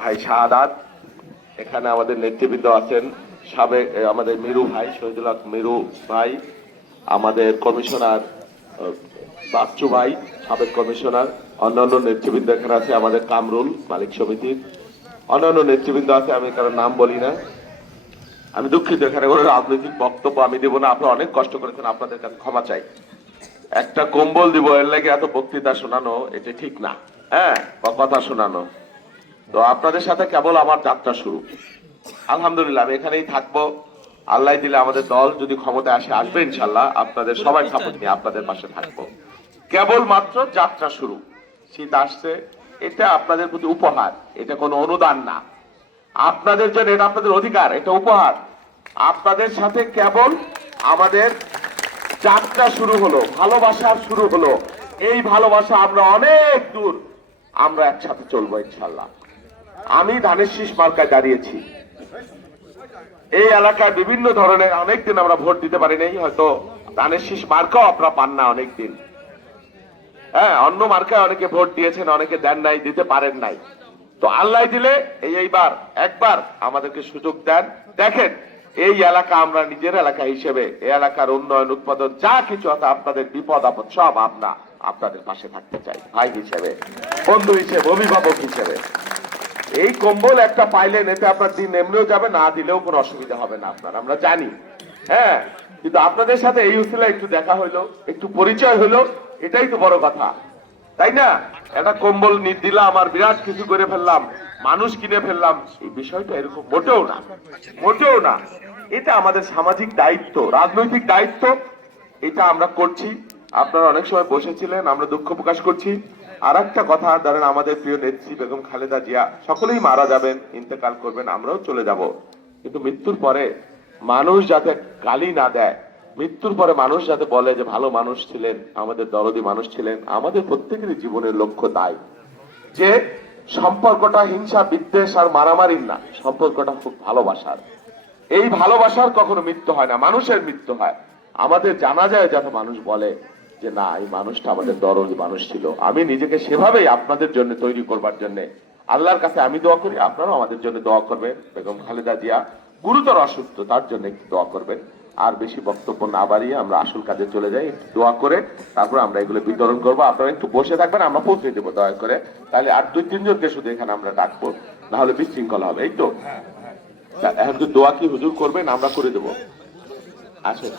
ভাই শাহাদাত, এখানে আমাদের নেতৃবৃন্দ আছেন সাবেক আমাদের মিরু ভাই, শহীদুল হক মিরু ভাই, আমাদের কমিশনার বাচ্চু ভাই, সাবেক কমিশনার, অন্যান্য নেতৃবৃন্দ এখানে আছে, আমাদের কামরুল মালিক সমিতির, অন্যান্য নেতৃবৃন্দ আছে, আমি কারোর নাম বলি না। আমি দুঃখিত, এখানে কোনো রাজনৈতিক বক্তব্য আমি দেবো না, আপনারা অনেক কষ্ট করেছেন, আপনাদের কাছে ক্ষমা চাই। একটা কম্বল দিব, এর লাগে এত বক্তৃতা শোনানো, এটা ঠিক না। হ্যাঁ কথা শোনানো। তো আপনাদের সাথে কেবল আমার যাত্রা শুরু। আলহামদুলিল্লাহ, আমি এখানেই থাকব। আল্লাহ দিলে আমাদের দল যদি ক্ষমতায় আসে, আসবে ইনশাল্লাহ। আপনাদের সবাই সাপোর্ট নিয়ে আপনাদের পাশে থাকব। কেবল মাত্র যাত্রা শুরু। শীত আসছে, এটা আপনাদের প্রতি উপহার। এটা কোনো অনুদান না। আপনাদের জন্য এটা আপনাদের অধিকার, এটা উপহার। আপনাদের সাথে কেবল আমাদের যাত্রা শুরু হলো ভালোবাসার শুরু হলো। এই ভালোবাসা আমরা অনেক দূর আমরা একসাথে চলবো ইনশাল্লাহ। আমি ধানের শীষ মার্কায় দাঁড়িয়েছি। এই এলাকায় বিভিন্ন ধরনের অনেক দিন আমরা ভোট দিতে পারি নাই হয়তো ধানের শীষ মার্কাও আপনারা পান না অনেক দিন হ্যাঁ অন্য মার্কায় অনেকে ভোট দিয়েছেন, অনেকে দেন নাই, দিতে পারেন নাই। তো আল্লাহ দিলে এই এইবার, একবার আমাদেরকে সুযোগ দেন। দেখেন, এই এলাকা আমরা নিজের এলাকা হিসেবে, এই এলাকার উন্নয়ন, উৎপাদন, যা কিছু আছে আপনাদের বিপদ, আপদ, সব আমরা আপনাদের পাশে থাকতে চাই, ভাই হিসেবে, বন্ধু হিসেবে, অভিভাবক হিসেবে। এই কম্বল একটা পাইলেন, এতে আপনার দিন এমনিও যাবে, না দিলেও কোনো অসুবিধা হবে না আপনার, আমরা জানি। হ্যাঁ কিন্তু আপনাদের সাথে এই উসিলা একটু দেখা হইল একটু পরিচয় হইল এটাই তো বড় কথা। তাই না? একটা কম্বল দিলাম, আমার বিরাট কিছু করে ফেললাম, মানুষ কিনে ফেললাম, এই বিষয়টা এরকম মোটেও না মোটেও না। এটা আমাদের সামাজিক দায়িত্ব, রাজনৈতিক দায়িত্ব, এটা আমরা করছি। আপনারা অনেক সময় বসেছিলেন, আমরা দুঃখ প্রকাশ করছি। আর একটা কথা ধরেন আমাদের প্রিয় নেত্রী বেগম খালেদা জিয়া, সকলেই মারা যাবেন, ইন্তেকাল করবেন, আমরাও চলে যাব। কিন্তু মৃত্যুর পরে মানুষ যাতে গালি না দেয়, মৃত্যুর পরে মানুষ যাতে বলে যে ভালো মানুষ ছিলেন, আমাদের দরদি মানুষ ছিলেন, আমাদের প্রত্যেকেরই জীবনের লক্ষ্য তাই। যে সম্পর্কটা হিংসা, বিদ্বেষ আর মারামারির না, সম্পর্কটা খুব ভালোবাসার। এই ভালোবাসার কখনো মৃত্যু হয় না, মানুষের মৃত্যু হয়। আমাদের জানা যায় যাতে মানুষ বলে যে না, এই মানুষটা আমাদের দরদি মানুষ ছিল। আমি নিজেকে সেভাবেই আপনাদের জন্য তৈরি করবার জন্য আল্লাহর কাছে আমি দোয়া করি, আপনারাও আমাদের জন্য দোয়া করবেন। বেগম খালেদা জিয়া গুরুতর অসুস্থ, তার জন্য একটু দোয়া করবেন। আর বেশি বক্তব্য না বাড়িয়ে আমরা আসল কাজে চলে যাই, একটু দোয়া করে তারপর আমরা এগুলো বিতরণ করব। আপনারা একটু বসে থাকবেন, আমরা পৌঁছে দেবো দয়া করে। তাহলে আর দুই, তিনজনকে শুধু এখানে আমরা ডাকবো না হলে বিশৃঙ্খলা হবে, এই তো এখন তো দোয়া কি হুজুর করবেন, আমরা করে দেবো। আসেন।